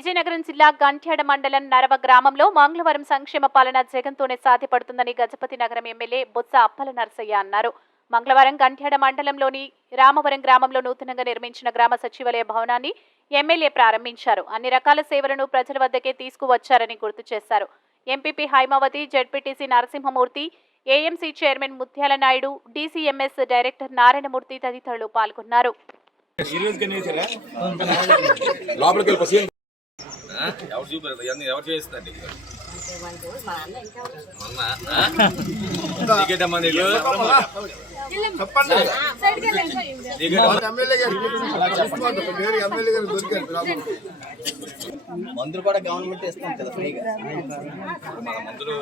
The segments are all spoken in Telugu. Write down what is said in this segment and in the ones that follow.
విజయనగరం జిల్లా గంట్యాడ మండలం నరవ గ్రామంలో మంగళవారం సంక్షేమ పాలన జగన్తోనే సాధ్యపడుతుందని గజపతి నగరం ఎమ్మెల్యే బొత్స అప్పల నరసయ్య అన్నారు. మంగళవారం గంట్యాడ మండలంలోని రామవరం గ్రామంలో నూతనంగా నిర్మించిన గ్రామ సచివాలయ భవనాన్ని ఎమ్మెల్యే ప్రారంభించారు. అన్ని రకాల సేవలను ప్రజల వద్దకే తీసుకువచ్చారని గుర్తు చేశారు. MPP Haimavathi ZPTC Narasimhamurthy AMC chairman Muthyala Naidu DCMS director Narayanamurthy తదితరులు పాల్గొన్నారు. లోపలికి వెళ్ళి ఎవరు చూపారు? ఇవన్నీ ఎవరు చేస్తుందండి నీకు. మందులు కూడా గవర్నమెంట్ ఇస్తాం కదా ఫ్రీగా. మందులు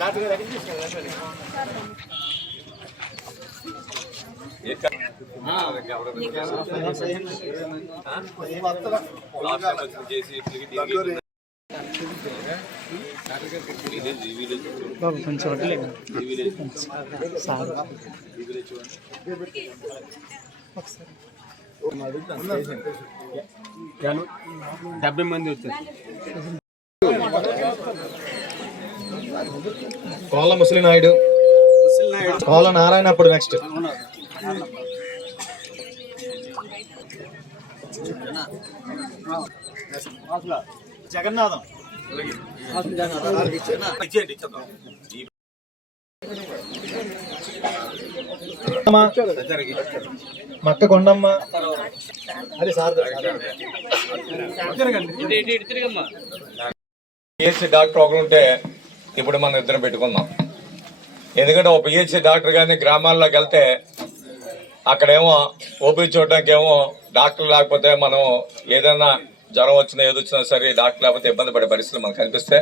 డాక్టర్ గారు తీసుకెళ్ళారు? ఏ కా- ఆ, ఎవరు లాస్ట్ టైం వచ్చి చేసి తిరిగి తిరిగి విలేజ్ ఈ విలేజ్ చూడండి. ఈ విలేజ్ ఈ విలేజ్ చూడండి డెబ్బై మంది వచ్చారు కోళ్ళ ముసలి నాయుడు కోళ్ళ నారాయణ అప్పుడు నెక్స్ట్ జగన్నాథం. ఇచ్చేయండి ఇచ్చేద్దాం. మక్క కొండమ్మ. అది సార్ పిహెచ్సి డాక్టర్ ఒకరు ఉంటే ఇప్పుడు మనం ఇద్దరం పెట్టుకుందాం. ఎందుకంటే ఒక పిహెచ్సి డాక్టర్ కానీ గ్రామాల్లోకి వెళ్తే అక్కడేమో ఓపీ చూడడానికి ఏమో డాక్టర్ లేకపోతే మనం ఏదైనా జ్వరం వచ్చినా ఏది వచ్చినా సరే డాక్టర్ లేకపోతే ఇబ్బంది పడే పరిస్థితులు మనకు కనిపిస్తే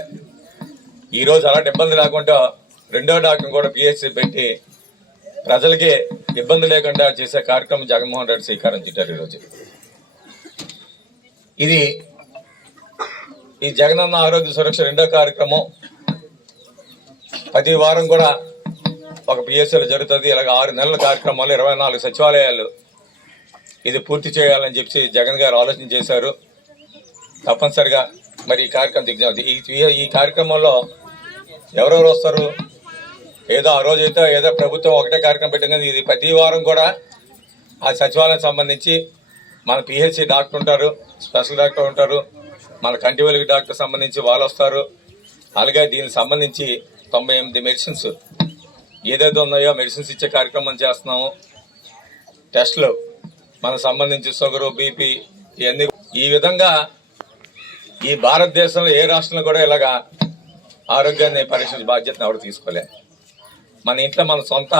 ఈరోజు అలాంటి ఇబ్బంది లేకుండా రెండో డాక్టర్ కూడా పిహెచ్సి పెట్టి ప్రజలకి ఇబ్బంది లేకుండా చేసే కార్యక్రమం జగన్మోహన్ రెడ్డి శ్రీకారం చుట్టారు ఈరోజు. ఇది ఈ జగనన్న ఆరోగ్య సురక్ష రెండో కార్యక్రమం. ప్రతి వారం కూడా ఒక పిఎస్ఎల్ జరుగుతుంది ఇలాగ ఆరు నెలల కార్యక్రమాలు ఇరవై నాలుగు సచివాలయాలు. ఇది పూర్తి చేయాలని చెప్పి జగన్ గారు ఆలోచన చేశారు. తప్పనిసరిగా మరి ఈ కార్యక్రమం దిగ్జం ఈ ఈ కార్యక్రమంలో ఎవరెవరు వస్తారు? ఏదో ఆ రోజు అయితే ఏదో ప్రభుత్వం ఒకటే కార్యక్రమం పెట్టింది. ఇది ప్రతి వారం కూడా ఆ సచివాలయం సంబంధించి మన పిహెచ్సి డాక్టర్ ఉంటారు స్పెషల్ డాక్టర్ ఉంటారు మన కంటి వెలుగు డాక్టర్ సంబంధించి వాళ్ళు వస్తారు. అలాగే దీనికి సంబంధించి తొంభై ఎనిమిది మెడిసిన్స్ ఏదైతే ఉన్నాయో మెడిసిన్స్ ఇచ్చే కార్యక్రమం చేస్తున్నాము. టెస్ట్లు మనకు సంబంధించి షుగరు బీపీ ఇవన్నీ ఈ విధంగా ఈ భారతదేశంలో ఏ రాష్ట్రంలో కూడా ఇలాగా ఆరోగ్యాన్ని పరీక్షించే బాధ్యతను ఎవరు తీసుకోలే. మన ఇంట్లో మన సొంత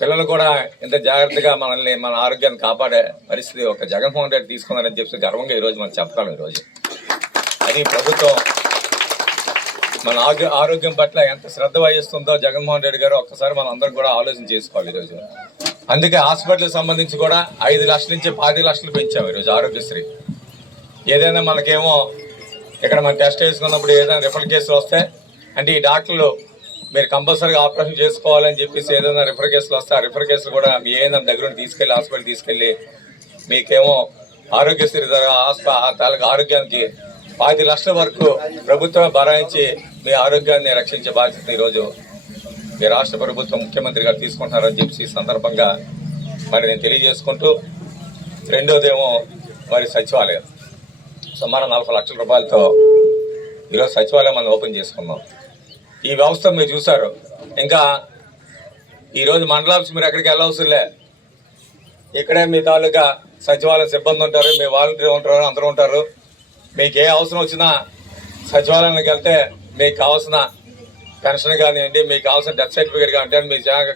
పిల్లలు కూడా ఇంత జాగ్రత్తగా మనల్ని మన ఆరోగ్యాన్ని కాపాడే పరిస్థితి ఒక జగన్మోహన్ రెడ్డి తీసుకున్నారని చెప్పి గర్వంగా ఈరోజు మనం చెప్పగలం ఈరోజు. అది ప్రభుత్వం మన ఆరోగ్య ఆరోగ్యం పట్ల ఎంత శ్రద్ధ వహిస్తుందో జగన్మోహన్ రెడ్డి గారు ఒక్కసారి మనం అందరం కూడా ఆలోచన చేసుకోవాలి ఈరోజు. అందుకే హాస్పిటల్ సంబంధించి కూడా ఐదు లక్షల నుంచి పది లక్షలు పెంచాము ఈరోజు ఆరోగ్యశ్రీ. ఏదైనా మనకేమో ఇక్కడ మనం టెస్ట్ వేసుకున్నప్పుడు ఏదైనా రిఫర్ కేసులు వస్తే అంటే ఈ డాక్టర్లు మీరు కంపల్సరీగా ఆపరేషన్ చేసుకోవాలని చెప్పేసి ఏదైనా రిఫర్ కేసులు వస్తే ఆ రిఫర్ కేసులు కూడా మీ ఏదైనా దగ్గర నుండి తీసుకెళ్ళి హాస్పిటల్ తీసుకెళ్ళి మీకేమో ఆరోగ్యశ్రీ ద్వారా హాస్ప- ఆ తాలూకా ఆరోగ్యానికి పది లక్షల వరకు ప్రభుత్వం భరాయించి మీ ఆరోగ్యాన్ని రక్షించే బాధ్యత ఈరోజు మీ రాష్ట్ర ప్రభుత్వం ముఖ్యమంత్రి గారు తీసుకుంటున్నారని చెప్పి ఈ సందర్భంగా మరి నేను తెలియజేసుకుంటూ రెండోదేమో మరి సచివాలయం. సుమారు నలభై లక్షల రూపాయలతో ఈరోజు సచివాలయం మనం ఓపెన్ చేసుకున్నాం. ఈ వ్యవస్థ మీరు చూసారు ఇంకా ఈరోజు మండలాఫీస్ మీరు ఎక్కడికి వెళ్ళవసరంలే. ఇక్కడే మీ తాలూకా సచివాలయం సిబ్బంది ఉంటారు మీ వాలంటీర్ ఉంటారు అందరూ ఉంటారు. మీకు ఏ అవసరం వచ్చినా సచివాలయానికి వెళ్తే మీకు కావాల్సిన పెన్షన్ కానివ్వండి మీకు కావాల్సిన డెత్ సర్టిఫికేట్ కానివ్వండి మీ జాగా